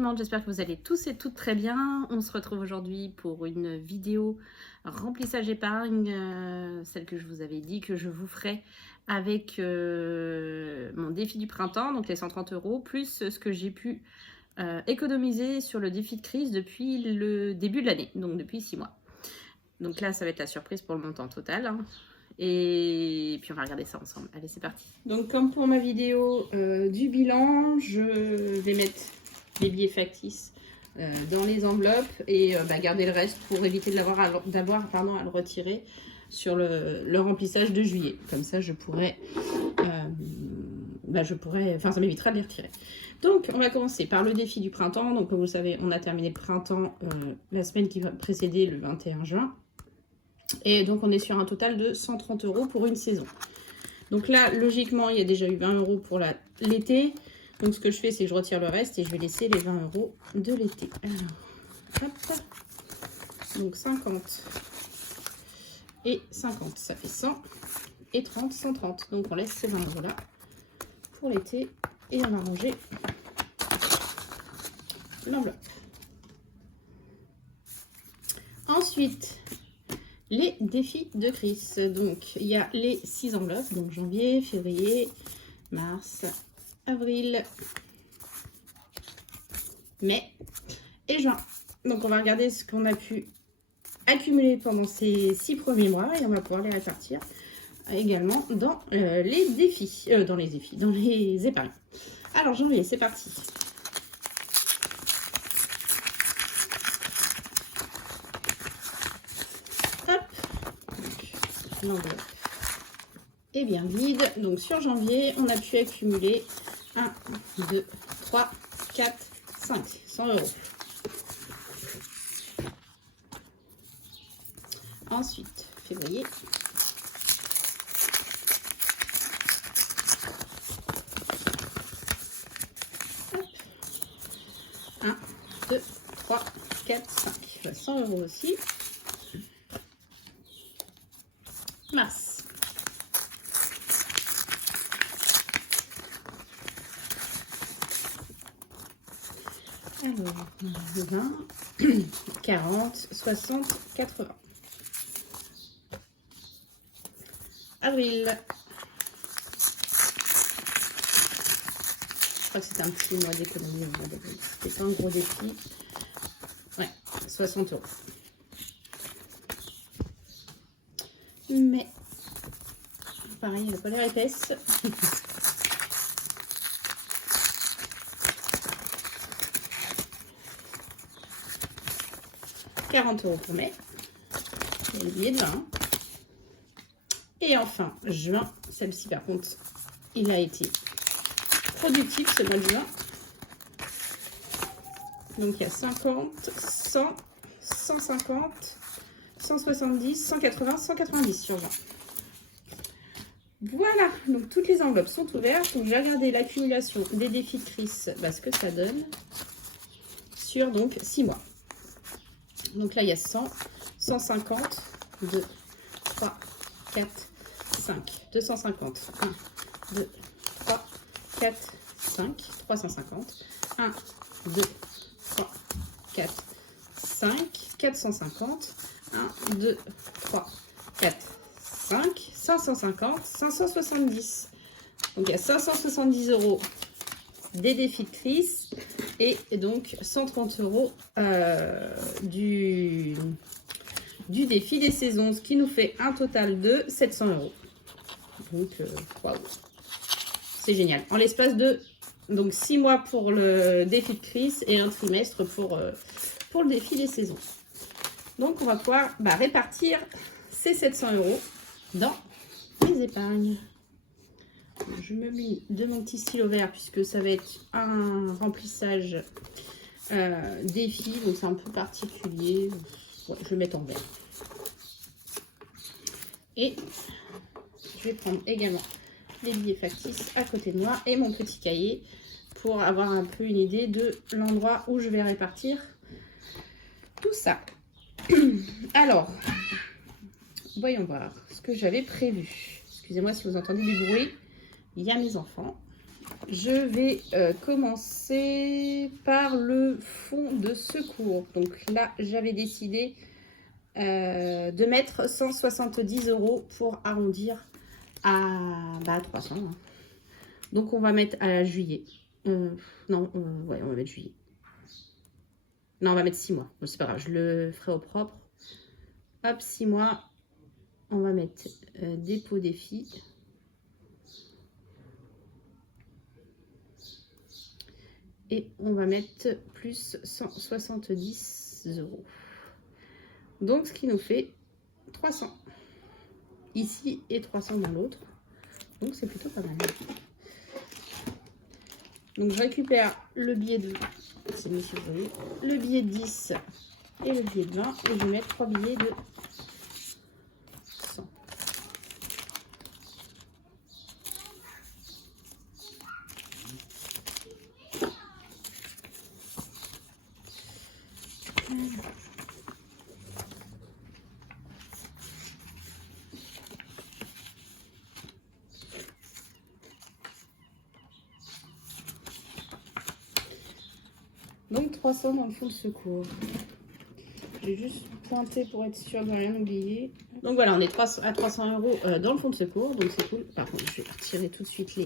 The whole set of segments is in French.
le monde, j'espère que vous allez tous et toutes très bien. On se retrouve aujourd'hui pour une vidéo remplissage épargne, celle que je vous avais dit que je vous ferai avec mon défi du printemps, donc les 130 €, plus ce que j'ai pu économiser sur le défi de crise depuis le début de l'année, donc depuis 6 mois. Donc là, ça va être la surprise pour le montant total, hein. Et puis on va regarder ça ensemble. Allez, c'est parti. Donc comme pour ma vidéo du bilan, je vais mettre les billets factices dans les enveloppes et garder le reste pour éviter d'avoir à le retirer sur le remplissage de juillet. Comme ça, ça m'évitera de les retirer. Donc, on va commencer par le défi du printemps. Donc, comme vous le savez, on a terminé le printemps la semaine qui va précéder le 21 juin. Et donc, on est sur un total de 130 € pour une saison. Donc là, logiquement, il y a déjà eu 20 € pour l'été. Donc, ce que je fais, c'est que je retire le reste et je vais laisser les 20 € de l'été. Alors, hop. Donc, 50 et 50, ça fait 100. Et 30, 130. Donc, on laisse ces 20 € là pour l'été. Et on va ranger l'enveloppe. Ensuite, les défis de Chris. Donc, il y a les 6 enveloppes. Donc, janvier, février, mars, avril, mai et juin. Donc, on va regarder ce qu'on a pu accumuler pendant ces 6 premiers mois et on va pouvoir les répartir également dans les épargnes. Alors, janvier, c'est parti. L'enveloppe est bien vide. Donc sur janvier, on a pu accumuler 1, 2, 3, 4, 5, 100 €. Ensuite, février. Hop. 1, 2, 3, 4, 5. 100 € aussi. Mars. Alors, 20, 40, 60, 80. Avril. Je crois que c'était un petit mois d'économie. C'était pas un gros défi. Ouais, 60 €. Mais, pareil, elle n'a pas l'air épaisse. « 40 € pour mai. Il y a le billet de 20. Et enfin, juin. Celle-ci, par contre, il a été productif ce mois de juin. Donc, il y a 50, 100, 150, 170, 180, 190 sur 20. Voilà, donc toutes les enveloppes sont ouvertes. Donc, j'ai regardé l'accumulation des défis de Chris, ce que ça donne sur donc 6 mois. Donc là, il y a 100, 150, 2, 3, 4, 5, 250, 1, 2, 3, 4, 5, 350, 1, 2, 3, 4, 5, 450, 1, 2, 3, 4, 5, 550, 570. Donc il y a 570 € des défis de Chris et donc 130 € du défi des saisons, ce qui nous fait un total de 700 €. Donc waouh, c'est génial. En l'espace de 6 mois pour le défi de Chris et un trimestre pour le défi des saisons. Donc on va pouvoir répartir ces 700 € dans les épargnes. Je me mets de mon petit stylo vert puisque ça va être un remplissage défi, donc c'est un peu particulier. Ouais, je vais mettre en vert. Et je vais prendre également les billets factices à côté de moi et mon petit cahier pour avoir un peu une idée de l'endroit où je vais répartir tout ça. Alors, voyons voir ce que j'avais prévu. Excusez-moi si vous entendez du bruit. Il y a mes enfants. Je vais commencer par le fonds de secours. Donc là, j'avais décidé de mettre 170 € pour arrondir à 300. Hein. Donc on va mettre à juillet. Non, ouais, on va mettre juillet. Non, on va mettre 6 mois. Bon, c'est pas grave, je le ferai au propre. Hop, 6 mois. On va mettre dépôt défi. Et on va mettre plus 170 €. Donc, ce qui nous fait 300 ici et 300 dans l'autre. Donc, c'est plutôt pas mal. Donc, je récupère le billet de... C'est mieux si vous voyez. Le billet de 10 et le billet de 20. Et je vais mettre 3 billets de 100. Donc 300 dans le fonds de secours. J'ai juste pointé pour être sûr de rien oublier. Donc voilà, on est à 300 € dans le fonds de secours, donc c'est cool. Par contre, je vais retirer tout de suite les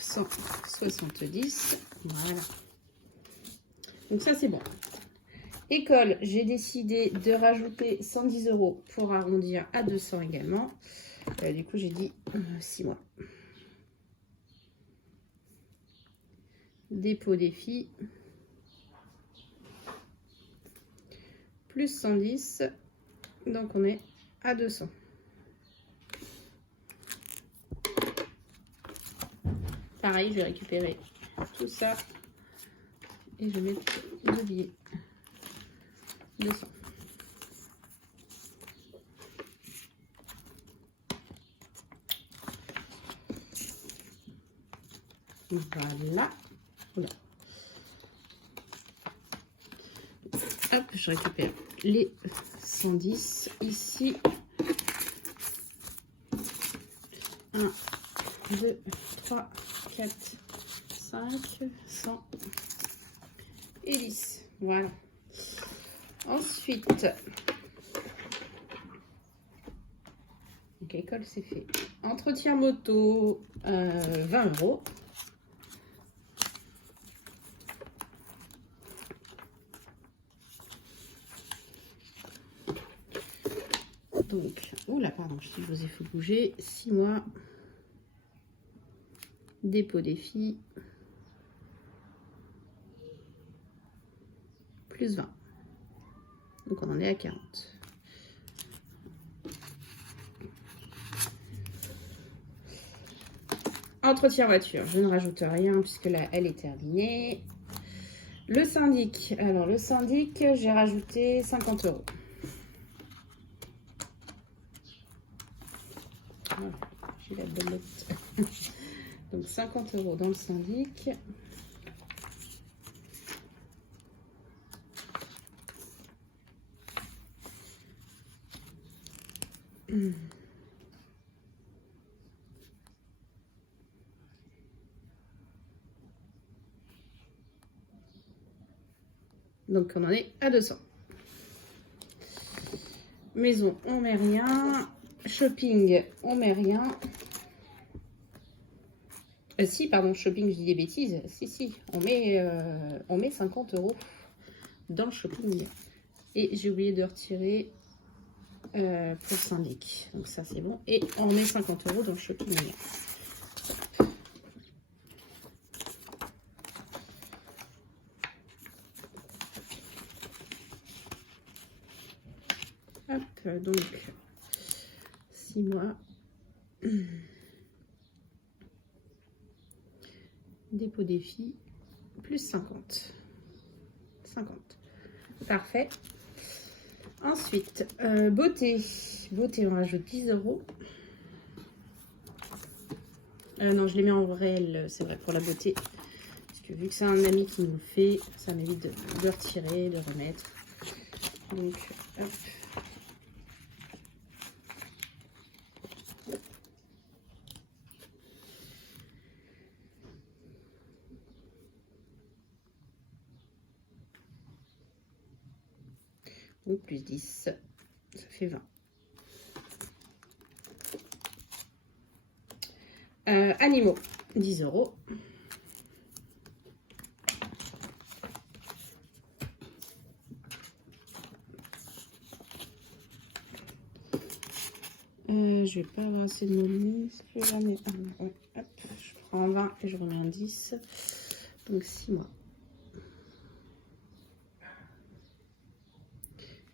170. Voilà. Donc ça, c'est bon. École, j'ai décidé de rajouter 110 € pour arrondir à 200 également. Du coup, j'ai dit 6 mois. Dépôt défi. Plus 110. Donc, on est à 200. Pareil, je vais récupérer tout ça. Et je vais mettre le billet. 200. Voilà. Voilà. Hop, je récupère les 110 ici. 1, 2, 3, 4, 5, 100 et 10. Voilà. Ensuite, donc école c'est fait. Entretien moto, 20 €. Donc, oula, pardon, je vous ai fait bouger. 6 mois. Dépôt défi. Plus 20. Donc, on en est à 40. Entretien voiture, je ne rajoute rien puisque là, elle est terminée. Le syndic. Alors, le syndic, j'ai rajouté 50 €. Voilà, j'ai la belote. Donc 50 € dans le syndic. Donc on en est à 200. Maison, on met rien. Shopping, on met rien. Si, pardon, shopping, je dis des bêtises. Si, on met 50 € dans le shopping. Et j'ai oublié de retirer pour le syndic. Donc ça, c'est bon. Et on met 50 € dans le shopping. Hop, donc 6 mois. Dépôt défi, plus 50. 50. Parfait. Ensuite, beauté. Beauté, on rajoute 10 €. Non, je les mets en réel, c'est vrai, pour la beauté. Parce que vu que c'est un ami qui nous le fait, ça m'évite de retirer, de remettre. Donc, hop. Donc plus 10, ça fait 20. Animaux, 10 €. Je vais pas avoir assez de monnaie. J'en ai un. Hop, je prends 20 et je remets un 10. Donc 6 mois.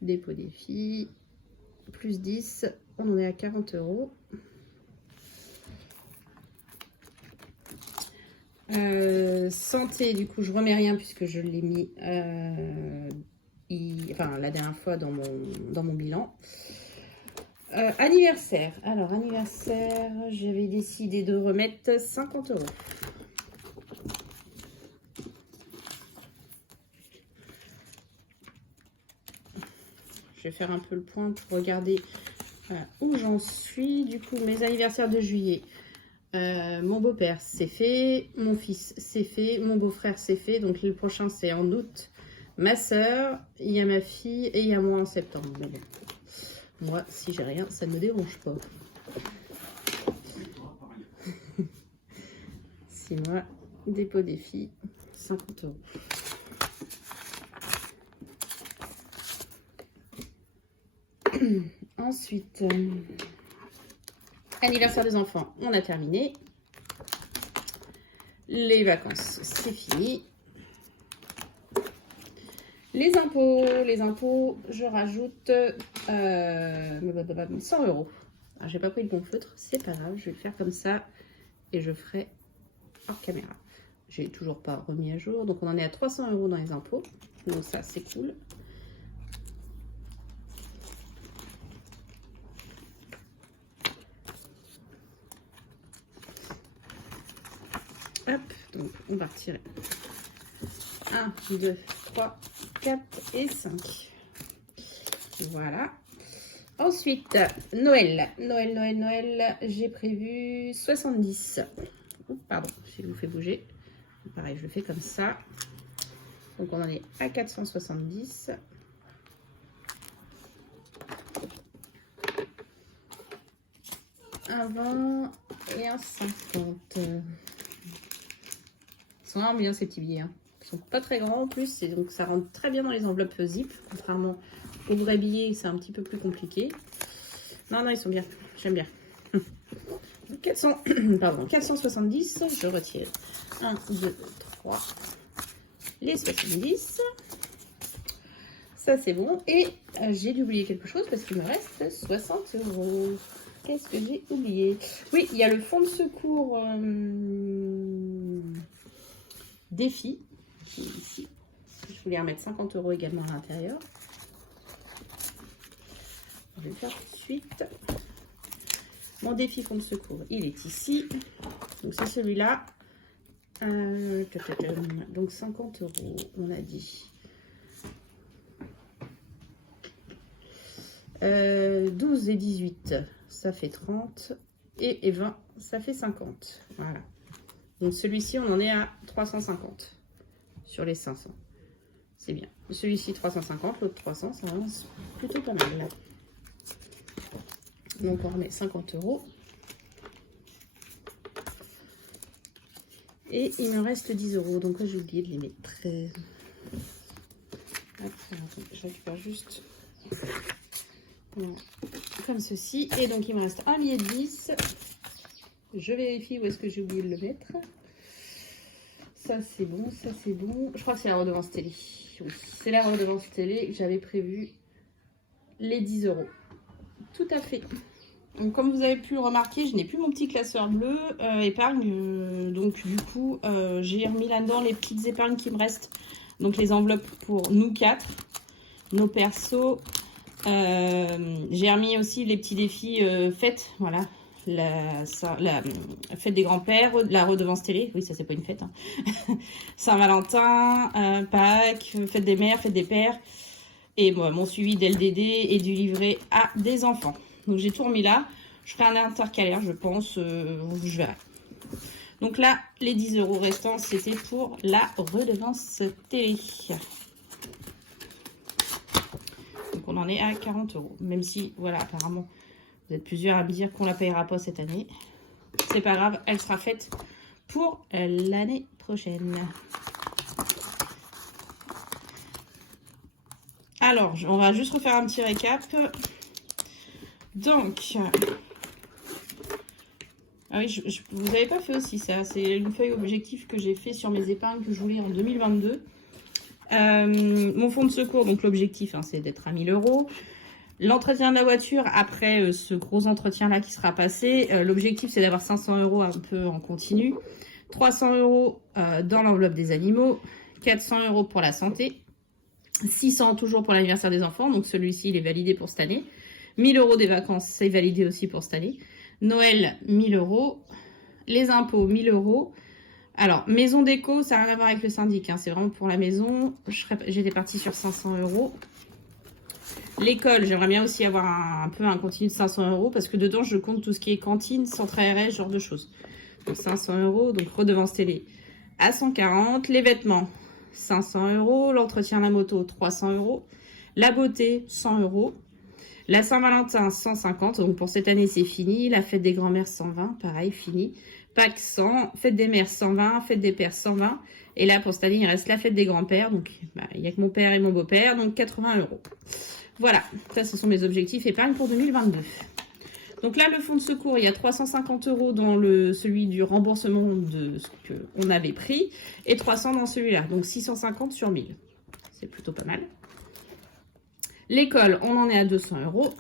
Dépôt des filles. Plus 10. On en est à 40 €. Santé, du coup, je remets rien puisque je l'ai mis enfin, la dernière fois dans mon bilan. Anniversaire. Alors, anniversaire, j'avais décidé de remettre 50 €. Je vais faire un peu le point pour regarder où j'en suis. Du coup, mes anniversaires de juillet. Mon beau-père, c'est fait. Mon fils, c'est fait. Mon beau-frère, c'est fait. Donc, le prochain, c'est en août. Ma soeur, il y a ma fille et il y a moi en septembre. Mais bon. Moi, si j'ai rien, ça ne me dérange pas. 6 mois, dépôt des filles, 50 €. Ensuite, anniversaire des enfants, on a terminé. Les vacances, c'est fini. Les impôts, je rajoute 100 €. J'ai pas pris le bon feutre, c'est pas grave, je vais le faire comme ça et je ferai hors caméra. J'ai toujours pas remis à jour, donc on en est à 300 € dans les impôts, donc ça c'est cool. Hop, donc on va retirer 1, 2, 3, 4 et 5. Voilà. Ensuite, Noël, j'ai prévu 70. Oups, pardon, je vous fais bouger. Pareil, je le fais comme ça. Donc, on en est à 470. Un 20 et un 50. Ils sont vraiment bien ces petits billets. Hein. Ils sont pas très grands en plus, et donc ça rentre très bien dans les enveloppes zip, contrairement aux vrais billets, c'est un petit peu plus compliqué. Non, ils sont bien, j'aime bien. 470, je retire 1, 2, 3, les 70. Ça, c'est bon. Et j'ai dû oublier quelque chose parce qu'il me reste 60 €. Qu'est-ce que j'ai oublié? Oui, il y a le fonds de secours défi qui est ici. Je voulais remettre 50 € également à l'intérieur. Je vais le faire tout de suite. Mon défi fonds de secours, il est ici. Donc, c'est celui-là. Donc, 50 €, on a dit. 12 et 18, ça fait 30. Et 20, ça fait 50. Voilà. Donc, celui-ci, on en est à 350 sur les 500. C'est bien. Celui-ci, 350. L'autre, 300. Ça avance plutôt pas mal. Là. Donc, on remet 50 €. Et il me reste 10 €. Donc, j'ai oublié de les mettre. Je récupère juste comme ceci. Et donc, il me reste un billet de 10. Je vérifie où est-ce que j'ai oublié de le mettre. Ça, c'est bon. Ça, c'est bon. Je crois que c'est la redevance télé. Oui, c'est la redevance télé. J'avais prévu les 10 €. Tout à fait. Donc, comme vous avez pu le remarquer, je n'ai plus mon petit classeur bleu épargne. Donc, du coup, j'ai remis là-dedans les petites épargnes qui me restent. Donc, les enveloppes pour nous 4, nos persos. J'ai remis aussi les petits défis fêtes. Voilà. La fête des grands-pères, la redevance télé. Oui, ça, c'est pas une fête. Hein. Saint-Valentin, Pâques, fête des mères, fête des pères. Et moi, mon suivi d'LDD et du livret A des enfants. Donc, j'ai tout remis là. Je ferai un intercalaire, je pense. Je verrai. Donc là, les 10 € restants, c'était pour la redevance télé. Donc, on en est à 40 €. Même si, voilà, apparemment, vous êtes plusieurs à me dire qu'on ne la payera pas cette année. C'est pas grave, elle sera faite pour l'année prochaine. Alors, on va juste refaire un petit récap. Donc, ah oui, vous n'avez pas fait aussi ça. C'est une feuille objectif que j'ai fait sur mes épargnes que je voulais en 2022. Mon fonds de secours, donc l'objectif, hein, c'est d'être à 1000 €. L'entretien de la voiture, après ce gros entretien-là qui sera passé, l'objectif, c'est d'avoir 500 € un peu en continu. 300 € dans l'enveloppe des animaux. 400 € pour la santé. 600 toujours pour l'anniversaire des enfants, donc celui-ci il est validé pour cette année. 1000 € des vacances, c'est validé aussi pour cette année. Noël, 1000 €. Les impôts, 1000 €. Alors, maison déco, ça n'a rien à voir avec le syndic, hein, c'est vraiment pour la maison. J'étais partie sur 500 €. L'école, j'aimerais bien aussi avoir un peu un continu de 500 € parce que dedans, je compte tout ce qui est cantine, centre ARS, ce genre de choses. Donc 500 €, donc redevance télé à 140. Les vêtements, 500 €, l'entretien de la moto 300 €, la beauté 100 €, la Saint-Valentin 150, donc pour cette année c'est fini, la fête des grands-mères 120, pareil, fini, Pâques 100, fête des mères 120, fête des pères 120, et là pour cette année il reste la fête des grands-pères, donc il n'y a que mon père et mon beau-père, donc 80 €. Voilà, ça ce sont mes objectifs épargne pour 2022. Donc là, le fonds de secours, il y a 350 € dans celui du remboursement de ce qu'on avait pris et 300 dans celui-là. Donc 650 sur 1000. C'est plutôt pas mal. L'école, on en est à 200 €.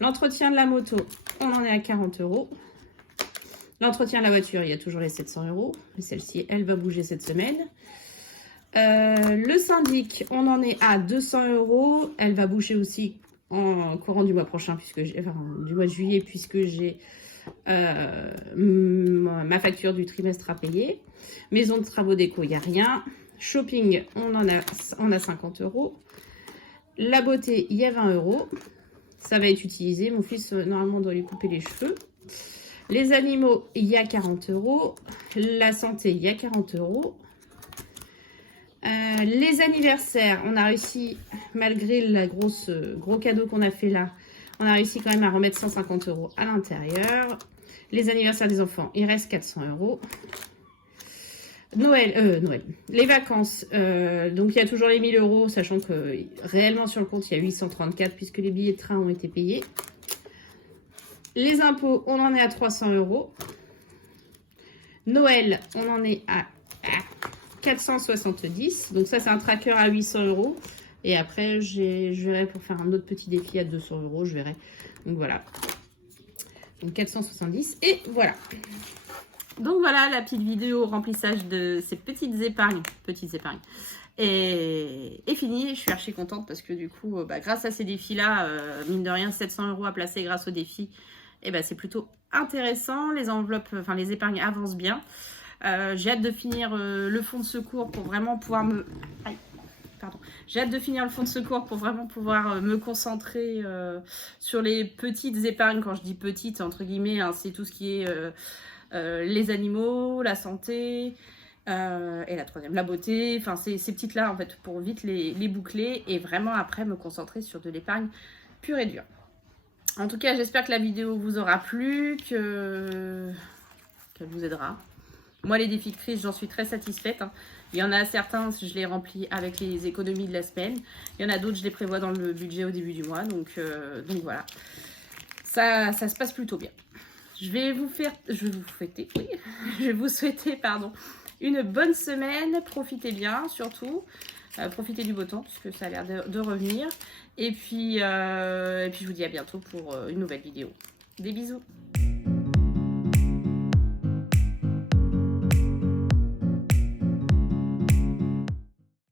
L'entretien de la moto, on en est à 40 €. L'entretien de la voiture, il y a toujours les 700 €. Mais celle-ci, elle va bouger cette semaine. Le syndic, on en est à 200 €. Elle va bouger aussi en courant du mois prochain, du mois de juillet, puisque j'ai ma facture du trimestre à payer. Maison de travaux déco, il n'y a rien. Shopping, on a 50 €. La beauté, il y a 20 €. Ça va être utilisé. Mon fils, normalement, doit lui couper les cheveux. Les animaux, il y a 40 €. La santé, il y a 40 €. Les anniversaires, on a réussi, malgré le gros cadeau qu'on a fait là, on a réussi quand même à remettre 150 € à l'intérieur. Les anniversaires des enfants, il reste 400 €. Noël. Les vacances, donc il y a toujours les 1000 €, sachant que réellement sur le compte, il y a 834 puisque les billets de train ont été payés. Les impôts, on en est à 300 €. Noël, on en est à 470. Donc ça, c'est un tracker à 800 €. Et après, je verrai pour faire un autre petit défi à 200 €, je verrai. Donc voilà. Donc 470. Et voilà. Donc voilà la petite vidéo remplissage de ces petites épargnes. Et fini. Je suis archi contente parce que du coup, grâce à ces défis-là, mine de rien, 700 € à placer grâce aux défis. Et c'est plutôt intéressant. Les enveloppes, enfin les épargnes avancent bien. J'ai hâte de finir le fonds de secours pour vraiment pouvoir me... J'ai hâte de finir le fonds de secours pour vraiment pouvoir me concentrer sur les petites épargnes. Quand je dis petites, entre guillemets, hein, c'est tout ce qui est les animaux, la santé et la troisième, la beauté. Enfin, ces petites-là, en fait, pour vite les boucler et vraiment après me concentrer sur de l'épargne pure et dure. En tout cas, j'espère que la vidéo vous aura plu, qu'elle vous aidera. Moi, les défis de crise, j'en suis très satisfaite. Hein. Il y en a certains, je les remplis avec les économies de la semaine. Il y en a d'autres, je les prévois dans le budget au début du mois. Donc voilà, ça se passe plutôt bien. Je vais vous souhaiter une bonne semaine. Profitez bien, surtout. Profitez du beau temps, puisque ça a l'air de revenir. Et puis, je vous dis à bientôt pour une nouvelle vidéo. Des bisous.